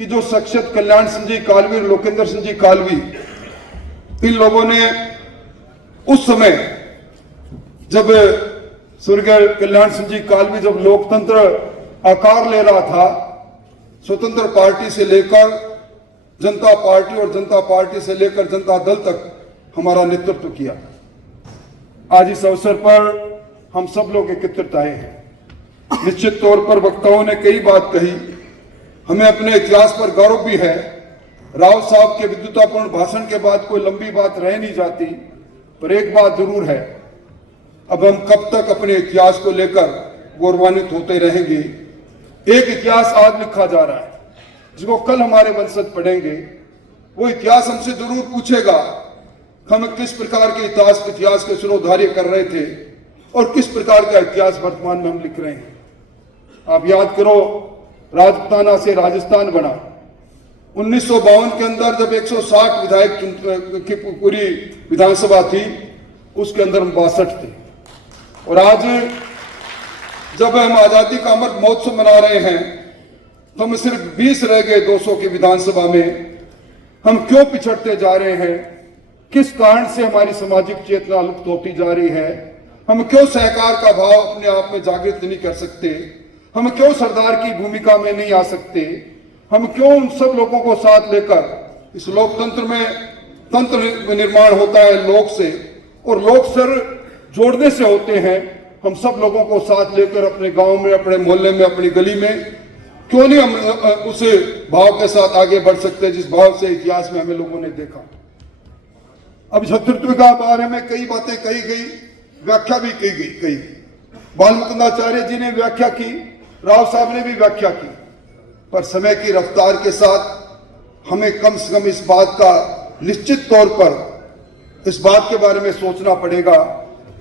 कि जो शख्सियत कल्याण सिंह जी कालवी और लोकेंद्र सिंह जी कालवी, इन लोगों ने उस समय जब स्वर्गीय कल्याण सिंह जी कालवी जब लोकतंत्र आकार ले रहा था, स्वतंत्र पार्टी से लेकर जनता पार्टी और जनता पार्टी से लेकर जनता दल तक हमारा नेतृत्व किया। आज इस अवसर पर हम सब लोग एकत्रित आए हैं। निश्चित तौर पर वक्ताओं ने कई बात कही, हमें अपने इतिहास पर गौरव भी है। राव साहब के विद्वतापूर्ण भाषण के बाद कोई लंबी बात रह नहीं जाती, पर एक बात जरूर है, अब हम कब तक अपने इतिहास को लेकर गौरवान्वित होते रहेंगे। एक इतिहास आज लिखा जा रहा है जिसको कल हमारे वंशज पढ़ेंगे। वो इतिहास हमसे जरूर पूछेगा हम किस प्रकार के इतिहास के सिरोधार्य कर रहे थे और किस प्रकार का इतिहास वर्तमान में हम लिख रहे हैं। आप याद करो, राजपूताना से राजस्थान बना। 1952 के अंदर जब 160 विधायक की पूरी विधानसभा थी, उसके अंदर हम 62 थे। और आज जब हम आजादी का अमृत महोत्सव मना रहे हैं तो हम सिर्फ 20 रह गए 200 की विधानसभा में। हम क्यों पिछड़ते जा रहे हैं? किस कारण से हमारी सामाजिक चेतना लुप्त होती जा रही है? हम क्यों सहकार का भाव अपने आप में जागृत नहीं कर सकते? हम क्यों सरदार की भूमिका में नहीं आ सकते? हम क्यों उन सब लोगों को साथ लेकर इस लोकतंत्र में तंत्र निर्माण होता है लोक से, और लोक सर जोड़ने से होते हैं। हम सब लोगों को साथ लेकर अपने गांव में, अपने मोहल्ले में, अपनी गली में क्यों नहीं हम उस भाव के साथ आगे बढ़ सकते जिस भाव से इतिहास में हमें लोगों ने देखा। अब शत्रुत्व के बारे में कई बातें कही गई, व्याख्या भी की गई। कई बालमुकुंदाचार्य जी ने व्याख्या की, राव साहब ने भी व्याख्या की, पर समय की रफ्तार के साथ हमें कम से कम इस बात का निश्चित तौर पर इस बात के बारे में सोचना पड़ेगा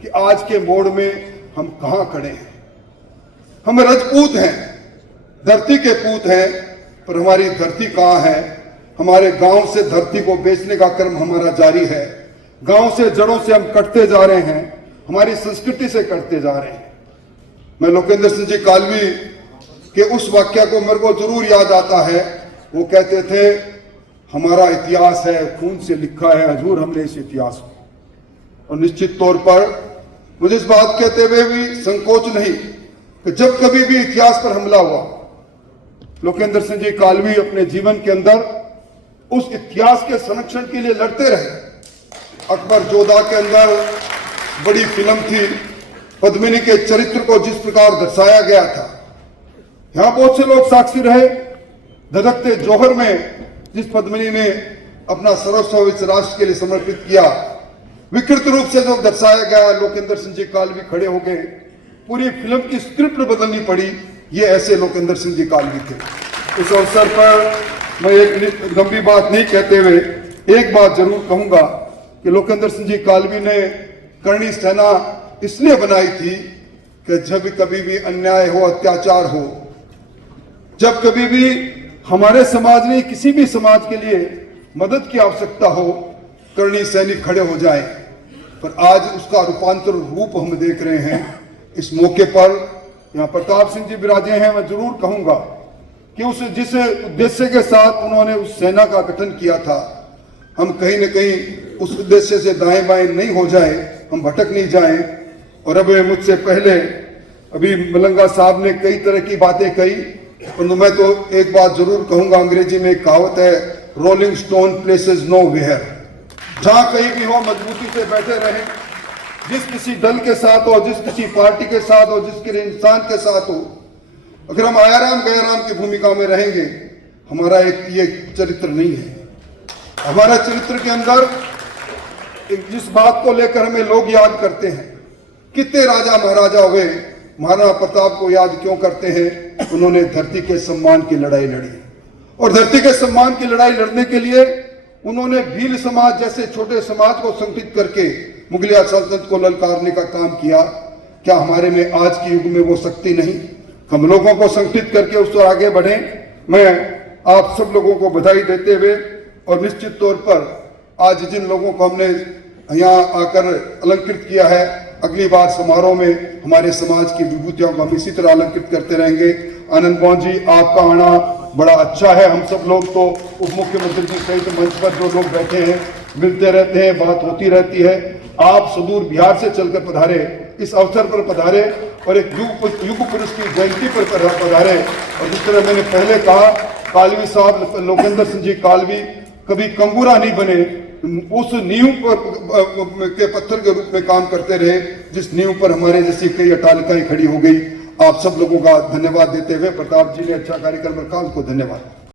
कि आज के मोड़ में हम कहां खड़े हैं। हम राजपूत हैं, धरती के पूत हैं, पर हमारी धरती कहां है? हमारे गांव से धरती को बेचने का क्रम हमारा जारी है। गांव से जड़ों से हम कटते जा रहे हैं, हमारी संस्कृति से कटते जा रहे हैं। मैं लोकेंद्र सिंह जी कालवी के उस वाक्य को मेरे को जरूर याद आता है। वो कहते थे, हमारा इतिहास है, खून से लिखा है हजूर हमने इस इतिहास को। और निश्चित तौर पर मुझे इस बात कहते हुए भी संकोच नहीं कि जब कभी भी इतिहास पर हमला हुआ, लोकेंद्र सिंह जी कालवी अपने जीवन के अंदर उस इतिहास के संरक्षण के लिए लड़ते रहे। अकबर जोधा के अंदर बड़ी फिल्म थी, पद्मिनी के चरित्र को जिस प्रकार दर्शाया गया था, यहां बहुत से लोग साक्षी रहे। धधकते जौहर में जिस पद्मिनी ने अपना सर्वस्व इस राष्ट्र के लिए समर्पित किया, विकृत रूप से जो दर्शाया गया, लोकेंद्र सिंह जी कालवी खड़े हो गए, पूरी फिल्म की स्क्रिप्ट बदलनी पड़ी। ये ऐसे लोकेंद्र सिंह जी कालवी थे। इस अवसर पर मैं एक लंबी बात नहीं कहते हुए एक बात जरूर कहूंगा कि लोकेंद्र सिंह जी कालवी ने करणी सेना इसलिए बनाई थी कि जब कभी भी अन्याय हो, अत्याचार हो, जब कभी भी हमारे समाज में किसी भी समाज के लिए मदद की आवश्यकता हो, करणी सैनिक खड़े हो जाए। पर आज उसका रूपांतर रूप हम देख रहे हैं। इस मौके पर यहाँ प्रताप सिंह जी विराजे हैं। मैं जरूर कहूंगा कि उस जिस उद्देश्य के साथ उन्होंने उस सेना का गठन किया था, हम कहीं न कहीं उस उद्देश्य से दाएं बाएं नहीं हो जाए, हम भटक नहीं जाए। और अब मुझसे पहले अभी मलंगा साहब ने कई तरह की बातें कही, परंतु मैं तो एक बात जरूर कहूंगा। अंग्रेजी में एक कहावत है, rolling stone places nowhere. जहां कहीं भी हो, मजबूती से बैठे रहें। जिस किसी दल के साथ हो, जिस किसी पार्टी के साथ हो, जिस किसी इंसान के साथ हो, अगर हम आयाराम गयाराम की भूमिका में रहेंगे, हमारा एक ये चरित्र नहीं है। हमारा चरित्र के अंदर जिस बात को लेकर हमें लोग याद करते हैं, कितने राजा महाराजा हुए, महाराणा प्रताप को याद क्यों करते हैं? उन्होंने धरती के सम्मान की लड़ाई लड़ी, और धरती के सम्मान की लड़ाई लड़ने के लिए उन्होंने भील समाज जैसे छोटे समाज को संगठित करके मुगलिया सल्तनत को ललकारने का काम किया। क्या हमारे में आज के युग में वो शक्ति नहीं? हम लोगों को संगठित करके उस पर आगे बढ़े। मैं आप सब लोगों को बधाई देते हुए, और निश्चित तौर पर आज जिन लोगों को हमने यहाँ आकर अलंकृत किया है, अगली बार समारोह में हमारे समाज की विभूतियों को हम इसी तरह अलंकृत करते रहेंगे। आनंद मोहन जी, आपका आना बड़ा अच्छा है। हम सब लोग तो उप मुख्यमंत्री जी सहित मंच पर जो लोग बैठे हैं मिलते रहते हैं, बात होती रहती है। आप सुदूर बिहार से चलकर पधारे, इस अवसर पर पधारे और एक युग पुरुष की जयंती पर पधारे। और जिस तरह मैंने पहले कहा, कालवी साहब लोकेंद्र सिंह जी कालवी कभी कंगूरा नहीं बने, उस नींव पर के पत्थर के रूप में काम करते रहे जिस नींव पर हमारे जैसी कई अटालिकाएं खड़ी हो गई। आप सब लोगों का धन्यवाद देते हुए प्रताप जी ने अच्छा कार्यक्रम रखा, उनको धन्यवाद।